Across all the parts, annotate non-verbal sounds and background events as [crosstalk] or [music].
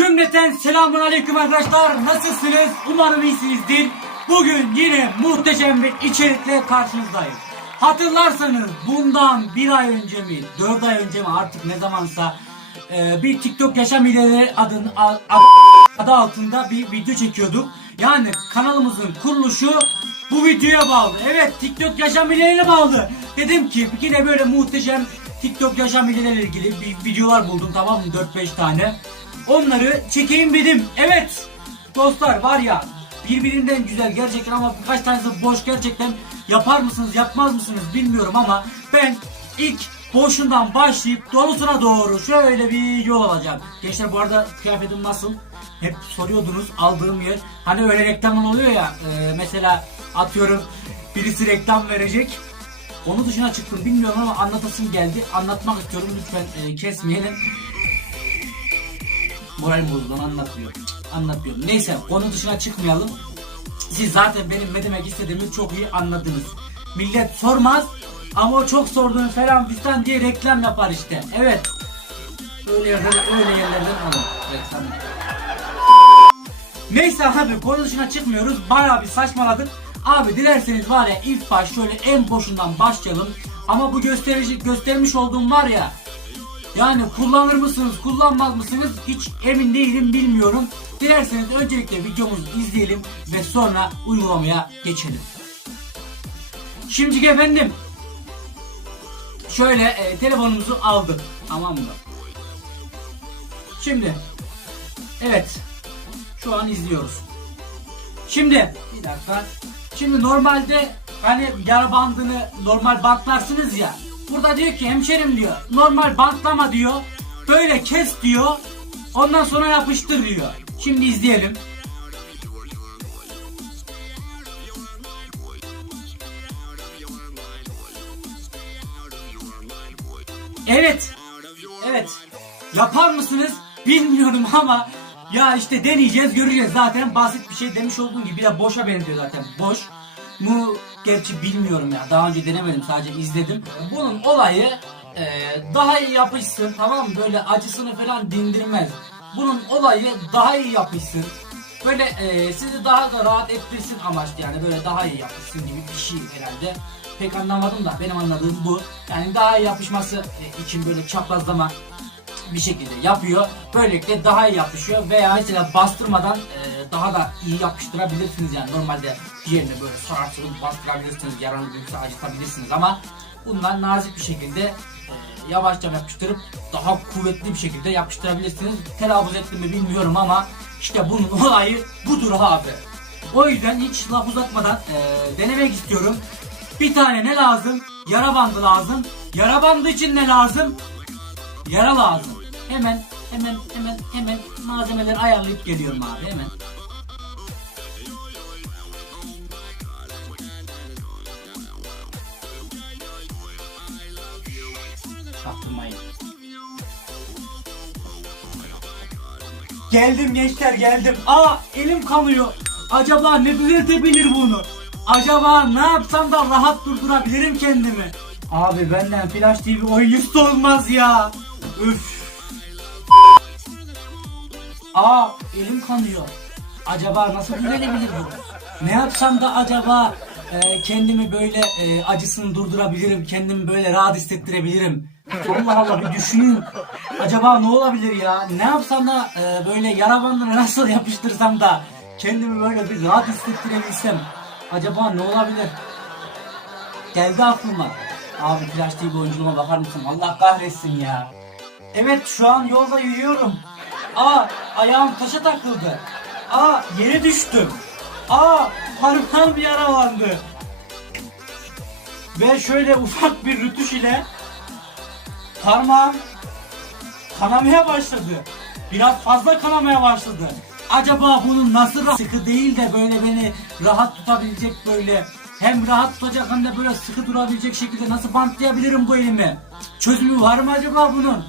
Cümleten selamun aleyküm arkadaşlar. Nasılsınız? Umarım iyisinizdir. Bugün yine muhteşem bir içerikle karşınızdayım. Hatırlarsanız bundan bir ay önce mi, dört ay önce mi artık ne zamansa e, bir TikTok yaşam hileleri adın, adı altında bir video çekiyorduk. Yani kanalımızın kuruluşu bu videoya bağlı. Evet TikTok yaşam hilelerine bağlı. Dedim ki yine böyle muhteşem TikTok yaşam hileleriyle ilgili bir videolar buldum tamam mı 4-5 tane. Onları çekeyim dedim. Evet dostlar var ya birbirinden güzel gerçekten ama birkaç tanesi boş gerçekten yapar mısınız yapmaz mısınız bilmiyorum ama ben ilk boşundan başlayıp dolusuna doğru şöyle bir yol alacağım. Gençler bu arada kıyafetim nasıl? Hep soruyordunuz aldığım yer. Hani öyle reklamlar oluyor ya e, mesela atıyorum birisi reklam verecek. Onu dışına çıktım bilmiyorum ama anlatasım geldi. Anlatmak istiyorum lütfen e, kesmeyelim. Moral bozuldu lan anlatmıyorum. Anlatmıyorum. Neyse konu dışına çıkmayalım. Siz zaten benim ne demek istediğimi çok iyi anladınız. Millet sormaz ama o çok sorduğun falan fistan diye reklam yapar işte. Evet. Öyle yerlerden, öyle yerlerden alın. Reklam. Neyse abi konu dışına çıkmıyoruz. Bayağı bir saçmaladık. Abi dilerseniz var ya ilk baş şöyle en boşundan başlayalım. Ama bu gösterici göstermiş olduğum var ya yani kullanır mısınız, kullanmaz mısınız hiç emin değilim bilmiyorum. Dilerseniz öncelikle videomuzu izleyelim ve sonra uygulamaya geçelim. Şimdi efendim şöyle e, telefonumuzu aldık tamam mı? Şimdi evet şu an izliyoruz. Şimdi bir dakika. Şimdi normalde hani yara bandını normal bantlarsınız ya. Burada diyor ki hemşerim diyor. Normal bantlama diyor. Böyle kes diyor. Ondan sonra yapıştır diyor. Şimdi izleyelim. Evet. Evet. Yapar mısınız? Bilmiyorum [laughs] ama ya işte deneyeceğiz göreceğiz zaten basit bir şey demiş olduğum gibi ya boşa benziyor zaten boş mu gerçi bilmiyorum ya daha önce denemedim sadece izledim. Bunun olayı e, daha iyi yapışsın tamam mı? Böyle acısını falan dindirmez. Bunun olayı daha iyi yapışsın. Böyle e, sizi daha da rahat ettirsin amaçlı yani böyle daha iyi yapışsın gibi bir şey herhalde. Pek anlamadım da benim anladığım bu. Yani daha iyi yapışması e, için böyle çaprazlama bir şekilde yapıyor. Böylelikle daha iyi yapışıyor veya mesela bastırmadan e, daha da iyi yapıştırabilirsiniz yani normalde diğerine böyle sararsınız bastırabilirsiniz yaranı büyükse acıtabilirsiniz ama bunlar nazik bir şekilde e, yavaşça yapıştırıp daha kuvvetli bir şekilde yapıştırabilirsiniz. Telaffuz ettim mi bilmiyorum ama işte bunun [laughs] olayı budur abi. O yüzden hiç laf uzatmadan e, denemek istiyorum. Bir tane ne lazım? Yara bandı lazım. Yara bandı için ne lazım? Yara lazım. Hemen hemen hemen hemen malzemeleri ayarlayıp geliyorum abi hemen. Çaktırmayın. Geldim gençler geldim. Aa elim kanıyor. Acaba ne düzeltebilir bunu? Acaba ne yapsam da rahat durdurabilirim kendimi? Abi benden Flash TV oyuncusu olmaz ya. Üf. Aa elim kanıyor. Acaba nasıl düzelebilir bu? Ne yapsam da acaba e, kendimi böyle e, acısını durdurabilirim, kendimi böyle rahat hissettirebilirim. Allah Allah bir düşünün. Acaba ne olabilir ya? Ne yapsam da e, böyle yara bandını nasıl yapıştırsam da kendimi böyle bir rahat hissettirebilsem. Acaba ne olabilir? Geldi aklıma. Abi Flash TV oyunculuğuma bakar mısın? Allah kahretsin ya. Evet şu an yolda yürüyorum. Aa ayağım taşa takıldı. Aa yere düştüm. Aa parmağım yaralandı. Ve şöyle ufak bir rütuş ile parmağım kanamaya başladı. Biraz fazla kanamaya başladı. Acaba bunun nasıl sıkı değil de böyle beni rahat tutabilecek böyle hem rahat tutacak hem de böyle sıkı durabilecek şekilde nasıl bantlayabilirim bu elimi? Çözümü var mı acaba bunun?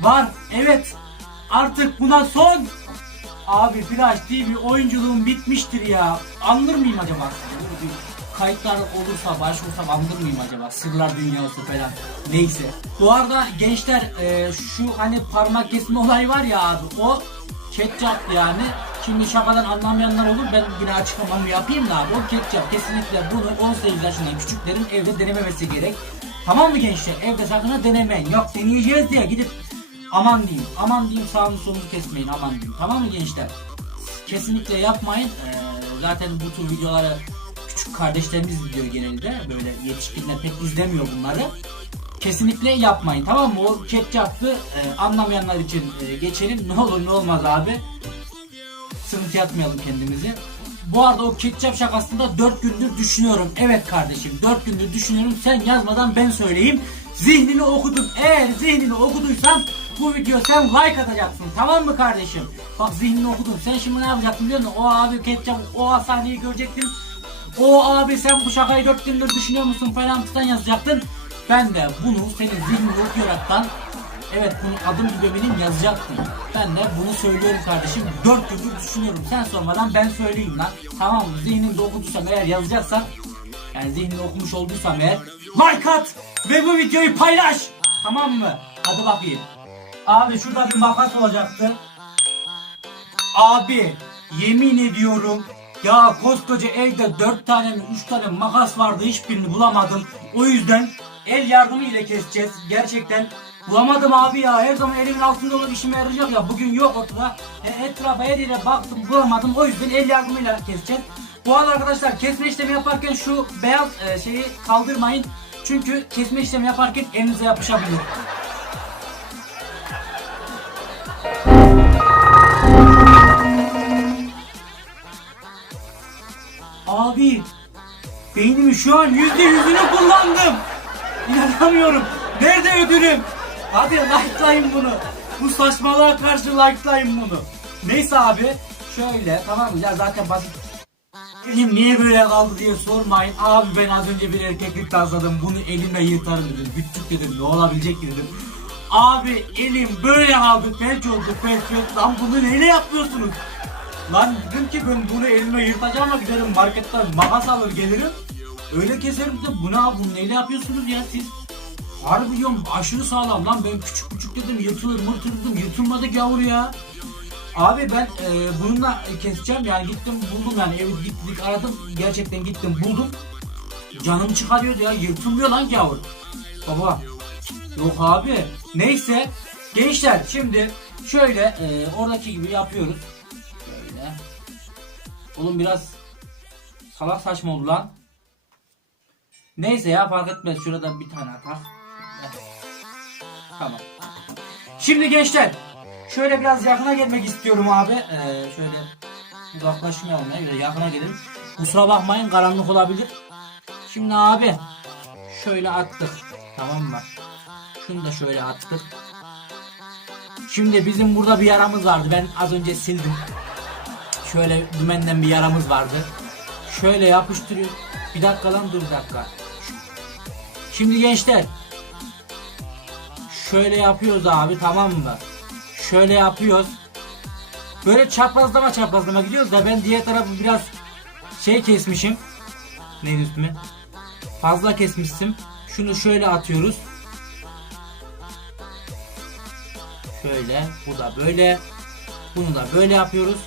Var. Evet. Artık buna son. Abi Flash TV oyunculuğum bitmiştir ya. Anlar mıyım acaba? Kayıtlar olursa başvursam alınır mıyım acaba? Sırlar dünyası falan. Neyse. Bu arada gençler e, şu hani parmak kesme olayı var ya abi o ketçap yani. Şimdi şakadan anlamayanlar olur ben yine açıklamamı yapayım da abi o ketçap kesinlikle bunu 18 yaşından küçüklerin evde denememesi gerek. Tamam mı gençler? Evde sakın denemeyin. Yok deneyeceğiz diye gidip aman diyeyim aman diyeyim sağını solunu kesmeyin aman diyeyim. Tamam mı gençler? Kesinlikle yapmayın. Ee, zaten bu tür videoları küçük kardeşlerimiz izliyor genelde. Böyle yetişkinler pek izlemiyor bunları. Kesinlikle yapmayın tamam mı? O ketçaplı e, anlamayanlar için e, geçelim. Ne olur ne olmaz abi. Sıkıntı yatmayalım kendimizi. Bu arada o ketçap şakasında 4 gündür düşünüyorum. Evet kardeşim 4 gündür düşünüyorum. Sen yazmadan ben söyleyeyim. Zihnini okudum. Eğer zihnini okuduysan bu video sen like atacaksın. Tamam mı kardeşim? Bak zihnini okudum. Sen şimdi ne yapacaksın biliyor musun? O abi ketçap o sahneyi görecektin. O abi sen bu şakayı 4 gündür düşünüyor musun falan tutan yazacaktın. Ben de bunu senin zihnini okuyaraktan Evet bunu adım gibi eminim yazacaktım. Ben de bunu söylüyorum kardeşim. Dört gündür düşünüyorum. Sen sormadan ben söyleyeyim lan. Tamam mı? Zihnimde okuduysam eğer yazacaksan yani zihnini okumuş olduysam eğer like at ve bu videoyu paylaş. Tamam mı? Hadi bakayım. Abi şurada bir makas olacaktı. Abi yemin ediyorum ya koskoca evde 4 tane mi 3 tane makas vardı hiçbirini bulamadım. O yüzden el yardımı ile keseceğiz. Gerçekten bulamadım abi ya. Her zaman elimin altında olan işime yarayacak ya. Bugün yok ortada. E, etrafa her yere baktım bulamadım. O yüzden el yardımıyla keseceğiz. Bu arada arkadaşlar kesme işlemi yaparken şu beyaz e, şeyi kaldırmayın. Çünkü kesme işlemi yaparken elinize yapışabilir. Abi beynimin şu an yüzde yüzünü kullandım. İnanamıyorum. Nerede ödülüm? Hadi likelayın bunu. Bu saçmalığa karşı likelayın bunu. Neyse abi şöyle tamam mı ya zaten basit. Elim niye böyle kaldı diye sormayın. Abi ben az önce bir erkeklik tasladım. Bunu elimle yırtarım dedim. Bütçük dedim. Ne olabilecek ki dedim. Abi elim böyle kaldı. Felç oldu felç felç. Lan bunu neyle yapıyorsunuz? Lan dedim ki ben bunu elime yırtacağım ama giderim marketten makas alır gelirim. Öyle keserim de bu ne abi bunu neyle yapıyorsunuz ya siz? Harbi diyorum aşırı sağlam lan ben küçük küçük dedim yırtılır mırtılır dedim yırtılmadı yavru ya. Abi ben e, bununla keseceğim yani gittim buldum yani evi gittik aradım gerçekten gittim buldum. Canım çıkarıyordu ya yırtılmıyor lan gavur. Baba yok abi neyse gençler şimdi şöyle e, oradaki gibi yapıyoruz. Oğlum biraz salak saçma oldu lan. Neyse ya fark etmez şurada bir tane atar. Tamam. Şimdi gençler şöyle biraz yakına gelmek istiyorum abi. Ee, şöyle uzaklaşmayalım ya böyle yakına gelin. Kusura bakmayın karanlık olabilir. Şimdi abi şöyle attık. Tamam mı? Şunu da şöyle attık. Şimdi bizim burada bir yaramız vardı. Ben az önce sildim. Şöyle dümenden bir yaramız vardı. Şöyle yapıştırıyor. Bir dakika lan dur bir dakika. Şimdi gençler. Şöyle yapıyoruz abi tamam mı? Şöyle yapıyoruz. Böyle çaprazlama çaprazlama gidiyoruz da ben diğer tarafı biraz şey kesmişim. Neydi üstüme? Fazla kesmiştim. Şunu şöyle atıyoruz. Şöyle. Bu da böyle. Bunu da böyle yapıyoruz.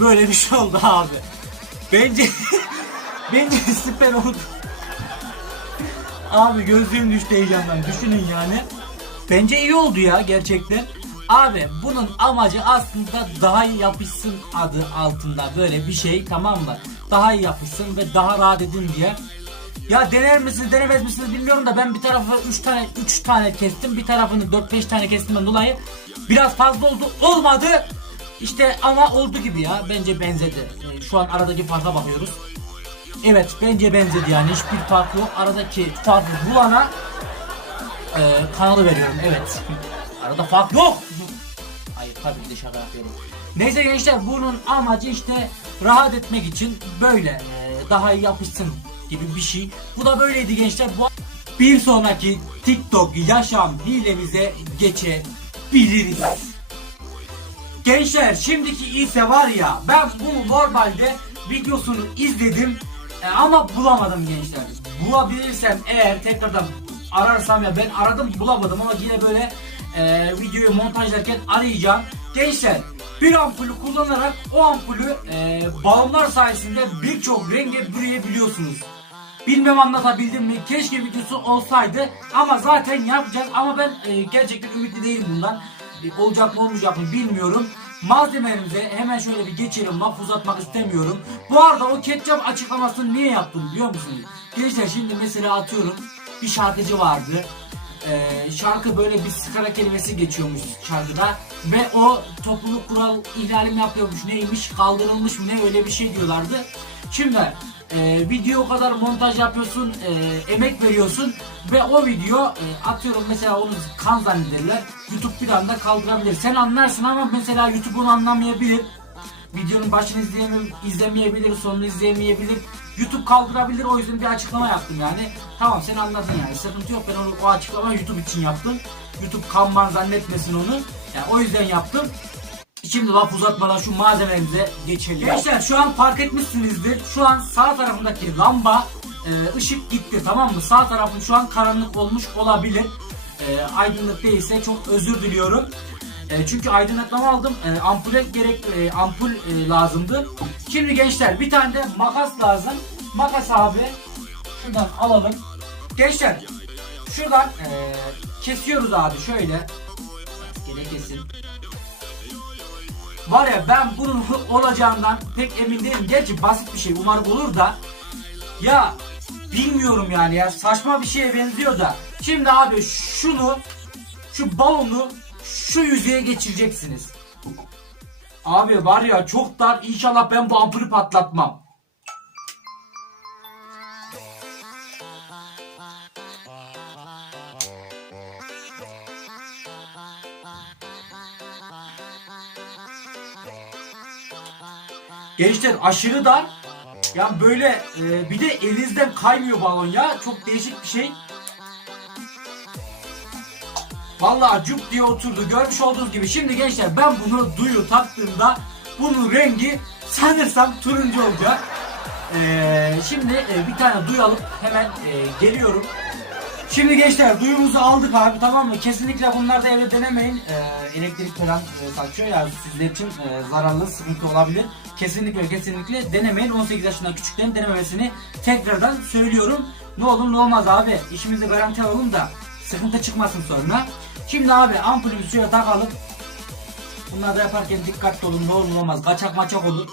Böyle bir şey oldu abi. Bence [laughs] bence süper oldu. Abi gözlüğüm düştü heyecandan. Düşünün yani. Bence iyi oldu ya gerçekten. Abi bunun amacı aslında daha iyi yapışsın adı altında böyle bir şey tamam mı? Daha iyi yapışsın ve daha rahat edin diye. Ya dener misiniz denemez misiniz bilmiyorum da ben bir tarafı 3 tane 3 tane kestim. Bir tarafını 4-5 tane kestimden dolayı biraz fazla oldu. Olmadı. İşte ama oldu gibi ya. Bence benzedi. Ee, Şu an aradaki farka bakıyoruz. Evet bence benzedi yani hiçbir fark yok. Aradaki farkı bulana e, kanalı veriyorum evet. Arada fark yok. Hayır tabii ki de şaka yapıyorum. Neyse gençler bunun amacı işte rahat etmek için böyle e, daha iyi yapışsın gibi bir şey. Bu da böyleydi gençler. Bu bir sonraki TikTok yaşam hilemize geçebiliriz. Gençler şimdiki ise var ya ben bunu normalde videosunu izledim. E, ama bulamadım gençler. Bulabilirsem eğer tekrardan ararsam ya ben aradım bulamadım ama yine böyle e, videoyu montajlarken arayacağım. Gençler bir ampulü kullanarak o ampulü e, balonlar sayesinde birçok renge bürüyebiliyorsunuz. Bilmem anlatabildim mi? Keşke videosu olsaydı ama zaten yapacağız ama ben e, gerçekten ümitli değilim bundan. E, olacak mı olmayacak mı bilmiyorum. Malzemelerimize hemen şöyle bir geçelim. Laf uzatmak istemiyorum. Bu arada o ketçap açıklamasını niye yaptım biliyor musunuz? Gençler şimdi mesela atıyorum bir şarkıcı vardı. Ee, şarkı böyle bir sigara kelimesi geçiyormuş şarkıda ve o topluluk kural ihlali mi yapıyormuş neymiş kaldırılmış mı ne öyle bir şey diyorlardı. Şimdi e, video o kadar montaj yapıyorsun, e, emek veriyorsun ve o video e, atıyorum mesela onu kan zannederler. YouTube bir anda kaldırabilir. Sen anlarsın ama mesela YouTube onu anlamayabilir. Videonun başını izleyeme- izlemeyebilir, sonunu izleyemeyebilir. YouTube kaldırabilir o yüzden bir açıklama yaptım yani. Tamam sen anladın yani sıkıntı yok ben onu, o açıklamayı YouTube için yaptım. YouTube kanban zannetmesin onu. Yani o yüzden yaptım. Şimdi laf uzatmadan şu malzemelerimize geçelim. Gençler şu an fark etmişsinizdir. Şu an sağ tarafındaki lamba e, ışık gitti tamam mı? Sağ tarafım şu an karanlık olmuş olabilir. E, aydınlık değilse çok özür diliyorum. E, çünkü aydınlatlama aldım. E, ampule gerek e, ampul e, lazımdı. Şimdi gençler bir tane de makas lazım. Makas abi. Şuradan alalım. Gençler şuradan e, kesiyoruz abi şöyle. Gene kesin. Var ya ben bunun olacağından pek emin değilim. Gerçi basit bir şey umarım olur da. Ya bilmiyorum yani ya saçma bir şeye benziyor da. Şimdi abi şunu şu balonu şu yüzeye geçireceksiniz. Abi var ya çok dar inşallah ben bu ampulü patlatmam. Gençler aşırı dar. Ya böyle e, bir de elinizden kaymıyor balon ya. Çok değişik bir şey. Vallahi cuk diye oturdu. Görmüş olduğunuz gibi. Şimdi gençler ben bunu duyu taktığımda bunun rengi sanırsam turuncu olacak. Ee, şimdi e, bir tane duyu alıp hemen e, geliyorum. Şimdi gençler duyumuzu aldık abi tamam mı? Kesinlikle bunlarda evde denemeyin. Ee, elektrik falan e, saçıyor ya sizler için e, zararlı sıkıntı olabilir. Kesinlikle kesinlikle denemeyin. 18 yaşından küçüklerin denememesini tekrardan söylüyorum. Ne olur ne olmaz abi. İşimizi garanti alalım da sıkıntı çıkmasın sonra. Şimdi abi ampulümüzü şöyle takalım. Bunları da yaparken dikkatli olun ne olur ne olmaz. Kaçak maçak olur.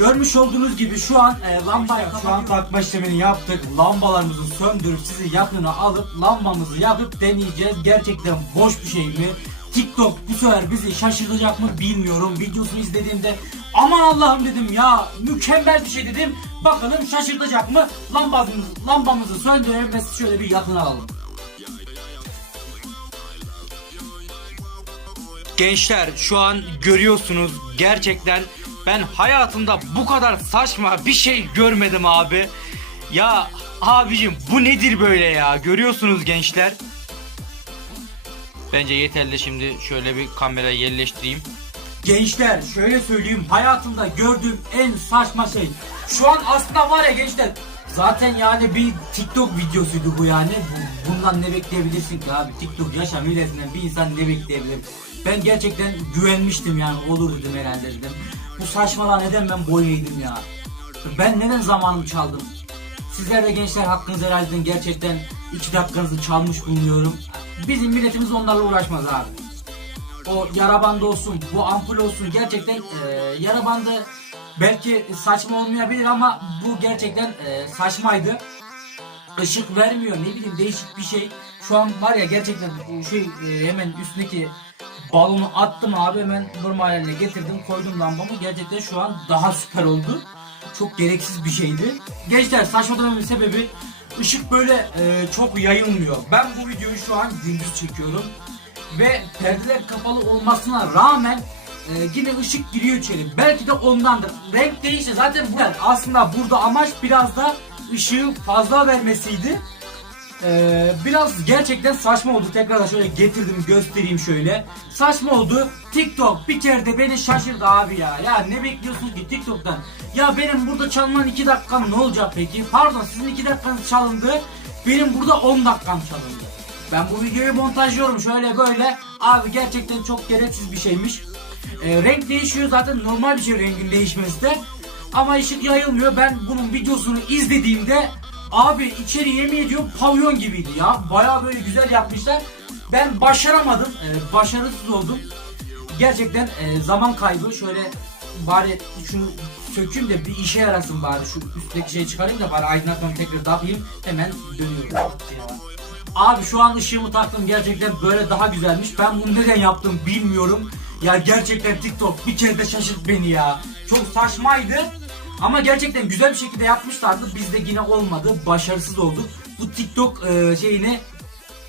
Görmüş olduğunuz gibi şu an e, lamba şu an takma işlemini yaptık. Lambalarımızı söndürüp sizi yakına alıp lambamızı yakıp deneyeceğiz. Gerçekten boş bir şey mi? TikTok bu sefer bizi şaşırtacak mı bilmiyorum. Videosunu izlediğimde aman Allah'ım dedim ya mükemmel bir şey dedim. Bakalım şaşırtacak mı? Lambamızı, lambamızı söndürelim ve şöyle bir yakına alalım. Gençler şu an görüyorsunuz gerçekten ben hayatımda bu kadar saçma bir şey görmedim abi. Ya abicim bu nedir böyle ya görüyorsunuz gençler. Bence yeterli şimdi şöyle bir kamerayı yerleştireyim. Gençler şöyle söyleyeyim hayatımda gördüğüm en saçma şey. Şu an aslında var ya gençler zaten yani bir TikTok videosuydu bu yani. Bu- Bundan ne bekleyebilirsin ki abi? TikTok yaşam hilesinden bir insan ne bekleyebilir? Ben gerçekten güvenmiştim yani olur dedim herhalde dedim. Bu saçmalığa neden ben boyun eğdim ya? Ben neden zamanımı çaldım? Sizler de gençler hakkınızı helal. Gerçekten iki dakikanızı çalmış bulunuyorum. Bizim milletimiz onlarla uğraşmaz abi o yara bandı olsun, bu ampul olsun gerçekten e, yara bandı belki saçma olmayabilir ama bu gerçekten e, saçmaydı. Işık vermiyor ne bileyim değişik bir şey. Şu an var ya gerçekten şey e, hemen üstündeki balonu attım abi hemen normal haline getirdim koydum lambamı gerçekten şu an daha süper oldu. Çok gereksiz bir şeydi. Gençler saçma dememin sebebi ışık böyle e, çok yayılmıyor. Ben bu videoyu şu an gündüz çekiyorum ve perdeler kapalı olmasına rağmen e, yine ışık giriyor içeri. Belki de ondandır. Renk değişti. Zaten bu aslında burada amaç biraz da ışığı fazla vermesiydi. Ee, biraz gerçekten saçma oldu. Tekrar şöyle getirdim göstereyim şöyle. Saçma oldu. TikTok bir kere de beni şaşırdı abi ya. Ya ne bekliyorsun ki TikTok'tan? Ya benim burada çalınan 2 dakikam ne olacak peki? Pardon sizin 2 dakikanız çalındı. Benim burada 10 dakikam çalındı. Ben bu videoyu montajlıyorum şöyle böyle. Abi gerçekten çok gereksiz bir şeymiş. Ee, renk değişiyor zaten normal bir şey rengin değişmesi de. Ama ışık yayılmıyor. Ben bunun videosunu izlediğimde abi içeri yemin ediyorum pavyon gibiydi ya. Baya böyle güzel yapmışlar. Ben başaramadım. Ee, başarısız oldum. Gerçekten e, zaman kaybı. Şöyle bari şunu sökeyim de bir işe yarasın bari. Şu üstteki şeyi çıkarayım da bari aydınlatmamı tekrar takayım. Hemen dönüyorum. Abi şu an ışığımı taktım gerçekten böyle daha güzelmiş. Ben bunu neden yaptım bilmiyorum. Ya gerçekten TikTok bir kere de şaşırt beni ya. Çok saçmaydı. Ama gerçekten güzel bir şekilde yapmışlardı. Bizde yine olmadı. Başarısız olduk. Bu TikTok e, şeyini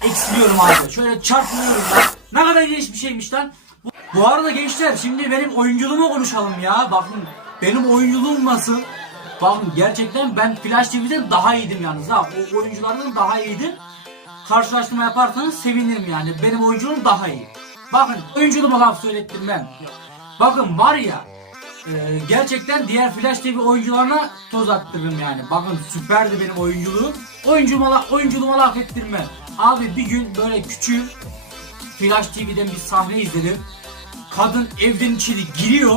eksiliyorum abi. Şöyle çarpılıyorum ya. Ne kadar ilginç bir şeymiş lan. Bu, arada gençler şimdi benim oyunculuğumu konuşalım ya. Bakın benim oyunculuğum nasıl? Bakın gerçekten ben Flash TV'den daha iyiydim yalnız ha. O oyunculardan daha iyiydim karşılaştırma yaparsanız sevinirim yani. Benim oyunculuğum daha iyi. Bakın oyunculuğuma laf söylettim ben. Bakın var ya e, gerçekten diğer Flash TV oyuncularına toz attırırım yani. Bakın süperdi benim oyunculuğum. Oyunculuğuma, la- oyunculuğuma laf ettirmem. Abi bir gün böyle küçüğüm Flash TV'den bir sahne izledim. Kadın evden içeri giriyor.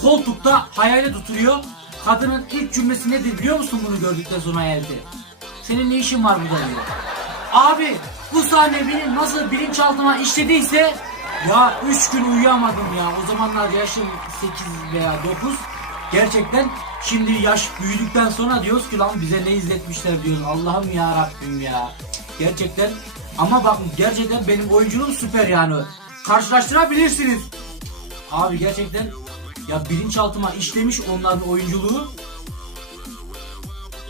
Koltukta hayale tutuyor. Kadının ilk cümlesi nedir biliyor musun bunu gördükten sonra hayalde? Senin ne işin var burada diyor. Abi bu sahne benim nasıl bilinçaltıma işlediyse ya 3 gün uyuyamadım ya. O zamanlar yaşım 8 veya 9. Gerçekten şimdi yaş büyüdükten sonra diyoruz ki lan bize ne izletmişler diyoruz. Allah'ım ya Rabbim ya. Gerçekten ama bakın gerçekten benim oyunculuğum süper yani. Karşılaştırabilirsiniz. Abi gerçekten ya bilinçaltıma işlemiş onların oyunculuğu.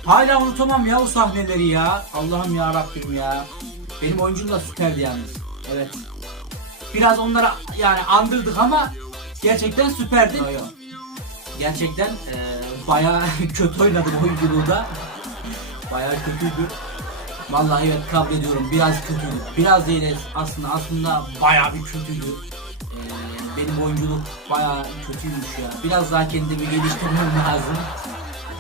Hala unutamam ya o sahneleri ya. Allah'ım ya Rabbim ya. Benim oyuncum da süperdi yalnız. Evet. Biraz onlara yani andırdık ama gerçekten süperdi. Gerçekten e, bayağı [laughs] kötü oynadım oyunculuğu da. Bayağı kötüydü. Vallahi evet kabul ediyorum biraz kötüydü. Biraz değil aslında aslında bayağı bir kötüydü. E, benim oyunculuk bayağı kötüymüş ya. Biraz daha kendimi geliştirmem lazım.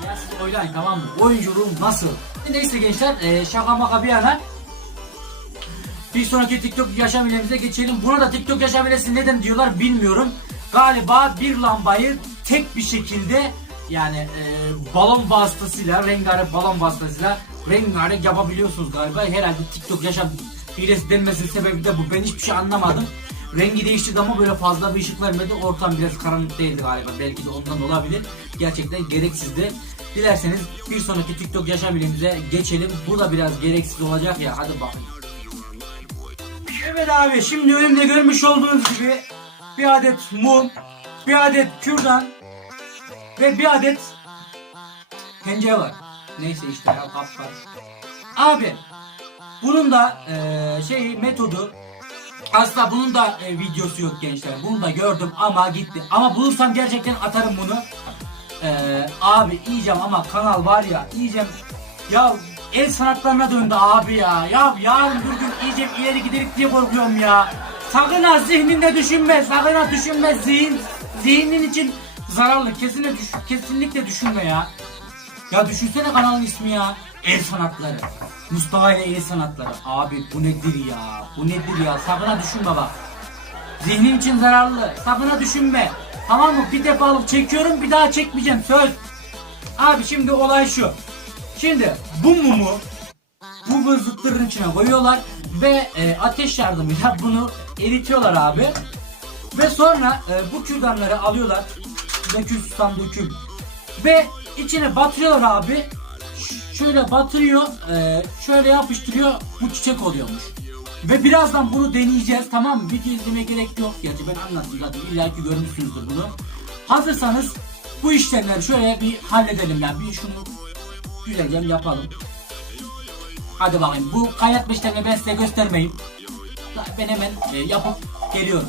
Ya siz oynayın tamam mı? Oyunculuğum nasıl? Neyse gençler e, şaka maka bir yana. Bir sonraki TikTok yaşam ilemize geçelim. Buna da TikTok yaşam ilesi neden diyorlar bilmiyorum. Galiba bir lambayı tek bir şekilde yani e, balon vasıtasıyla rengarenk balon vasıtasıyla rengarenk yapabiliyorsunuz galiba. Herhalde TikTok yaşam hilesi denmesinin sebebi de bu. Ben hiçbir şey anlamadım. Rengi değiştirdi ama böyle fazla bir ışık vermedi. Ortam biraz karanlık değildi galiba. Belki de ondan olabilir. Gerçekten gereksizdi. Dilerseniz bir sonraki TikTok yaşam ilimize geçelim. Bu da biraz gereksiz olacak ya. Hadi bakın. Evet abi şimdi önümde görmüş olduğunuz gibi bir adet mum, bir adet kürdan ve bir adet tencere var. Neyse işte ya kap kap. Abi bunun da eee şey metodu aslında bunun da e, videosu yok gençler. Bunu da gördüm ama gitti. Ama bulursam gerçekten atarım bunu. Eee abi yiyeceğim ama kanal var ya yiyeceğim. Ya el sanatlarına döndü abi ya. Ya yarın bir gün iyice ileri giderik diye korkuyorum ya. Sakın ha zihninde düşünme. Sakın ha düşünme. Zihin, zihnin için zararlı. Kesinlikle, düş, kesinlikle düşünme ya. Ya düşünsene kanalın ismi ya. El sanatları. Mustafa ile el sanatları. Abi bu nedir ya? Bu nedir ya? Sakın ha düşünme bak. Zihnin için zararlı. Sakın ha düşünme. Tamam mı? Bir defalık çekiyorum bir daha çekmeyeceğim. Söz. Abi şimdi olay şu. Şimdi bu mumu bu vızlıkların içine koyuyorlar ve e, ateş yardımıyla [laughs] bunu eritiyorlar abi. Ve sonra e, bu kürdanları alıyorlar. Dökül susam dökül. Ve içine batırıyorlar abi. Şöyle batırıyor, e, şöyle yapıştırıyor. Bu çiçek oluyormuş. Ve birazdan bunu deneyeceğiz tamam mı? Video izlemeye gerek yok. Gerçi ben anlattım zaten illa ki görmüşsünüzdür bunu. Hazırsanız bu işlemleri şöyle bir halledelim yani bir şunu güzelce yapalım. Hadi bakayım bu kaynatma işlemini ben size göstermeyeyim. Ben hemen e, yapıp geliyorum.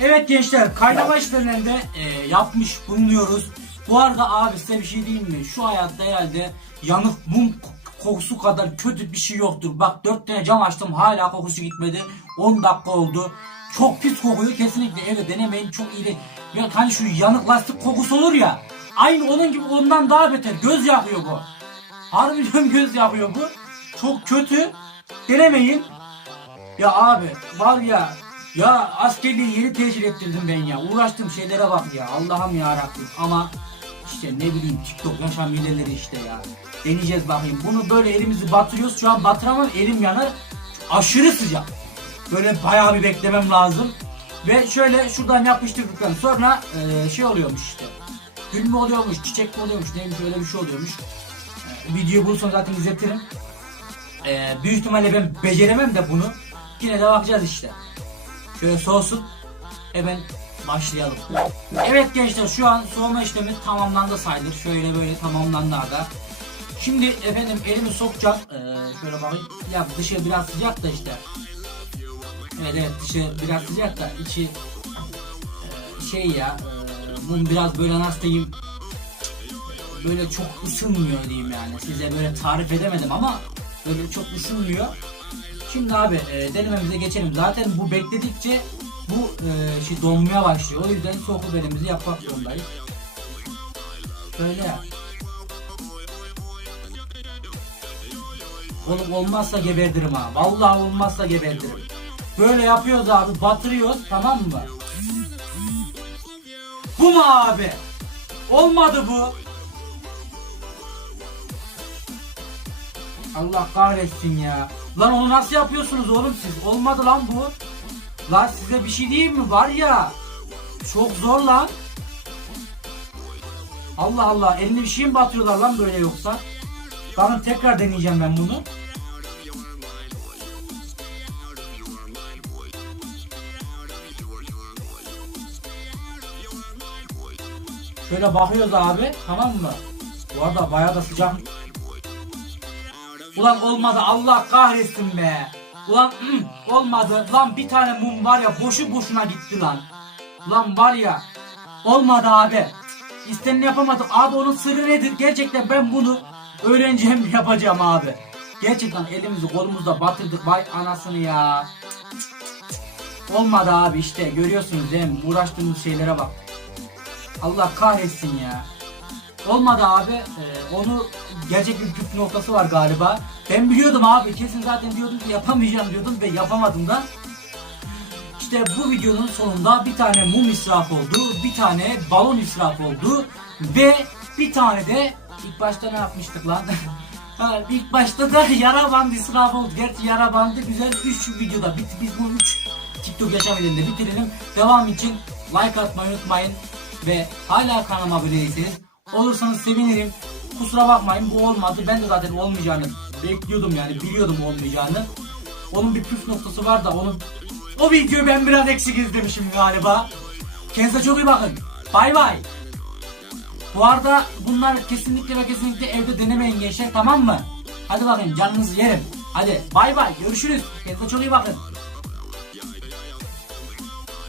Evet gençler kaynama işlemlerinde e, yapmış bulunuyoruz. Bu arada abi size bir şey diyeyim mi? Şu hayatta herhalde yanık mum kokusu kadar kötü bir şey yoktur. Bak 4 tane cam açtım hala kokusu gitmedi. 10 dakika oldu. Çok pis kokuyor kesinlikle evde denemeyin çok iyi değil. Ya hani şu yanık lastik kokusu olur ya. Aynı onun gibi ondan daha beter. Göz yakıyor bu. Harbi diyorum göz yakıyor bu. Çok kötü. Denemeyin. Ya abi var ya ya askerliği yeni tecil ettirdim ben ya. Uğraştığım şeylere bak ya. Allah'ım ya. Ama işte ne bileyim TikTok yaşam hileleri işte ya. Deneyeceğiz bakayım. Bunu böyle elimizi batırıyoruz. Şu an batıramam elim yanar. Aşırı sıcak. Böyle bayağı bir beklemem lazım. Ve şöyle şuradan yapıştırdıktan sonra eee, şey oluyormuş işte. Gül mü oluyormuş, çiçek mi oluyormuş, neymiş öyle bir şey oluyormuş. Eee, videoyu bulursan zaten izletirim. Eee, büyük ihtimalle ben beceremem de bunu. Yine de bakacağız işte. Şöyle soğusun. Hemen başlayalım. Evet gençler şu an soğuma işlemi tamamlandı sayılır. Şöyle böyle tamamlandı aga. Şimdi efendim elimi sokacağım. Ee, şöyle bakayım. Ya dışı biraz sıcak da işte. Evet evet dışı biraz sıcak da içi e, şey ya mum biraz böyle diyeyim böyle çok ısınmıyor diyeyim yani. Size böyle tarif edemedim ama böyle çok ısınmıyor. Şimdi abi e, denememize geçelim. Zaten bu bekledikçe bu e, şey donmaya başlıyor. O yüzden soğuk elimizi yapmak zorundayız. Şöyle ya. Oğlum olmazsa geberdirim ha. Vallahi olmazsa geberdirim. Böyle yapıyoruz abi. Batırıyoruz tamam mı? Bu mu abi? Olmadı bu. Allah kahretsin ya. Lan onu nasıl yapıyorsunuz oğlum siz? Olmadı lan bu. Lan size bir şey diyeyim mi? Var ya. Çok zor lan. Allah Allah. Eline bir şey mi batıyorlar lan böyle yoksa? Bakın tekrar deneyeceğim ben bunu. Şöyle bakıyoruz abi. Tamam mı? Bu arada bayağı da sıcak. Ulan olmadı Allah kahretsin be. Ulan ım, olmadı. Lan bir tane mum var ya boşu boşuna gitti lan. Lan var ya. Olmadı abi. İsteneni yapamadık. Abi onun sırrı nedir? Gerçekten ben bunu öğreneceğim [laughs] yapacağım abi. Gerçekten elimizi kolumuzda batırdık. Vay anasını ya. Olmadı abi işte görüyorsunuz değil mi? Uğraştığımız şeylere bak. Allah kahretsin ya. Olmadı abi. Ee, onu gerçek bir püf noktası var galiba. Ben biliyordum abi. Kesin zaten diyordum ki yapamayacağım diyordum ve yapamadım da. İşte bu videonun sonunda bir tane mum israf oldu. Bir tane balon israf oldu. Ve bir tane de ilk başta ne yapmıştık lan? [laughs] ha, ilk başta da [laughs] yara bandı israf oldu. Gerçi yara bandı güzel 3 videoda bitti. Biz bunu 3 TikTok yaşam elinde bitirelim. Devam için like atmayı unutmayın. Ve hala kanalıma abone değilseniz olursanız sevinirim. Kusura bakmayın bu olmadı. Ben de zaten olmayacağını bekliyordum yani biliyordum olmayacağını. Onun bir püf noktası var da onun o videoyu ben biraz eksik izlemişim galiba. Kendinize çok iyi bakın. Bay bay. Bu arada bunlar kesinlikle ve kesinlikle evde denemeyin gençler tamam mı? Hadi bakın canınızı yerim. Hadi bay bay görüşürüz. Kendinize çok iyi bakın.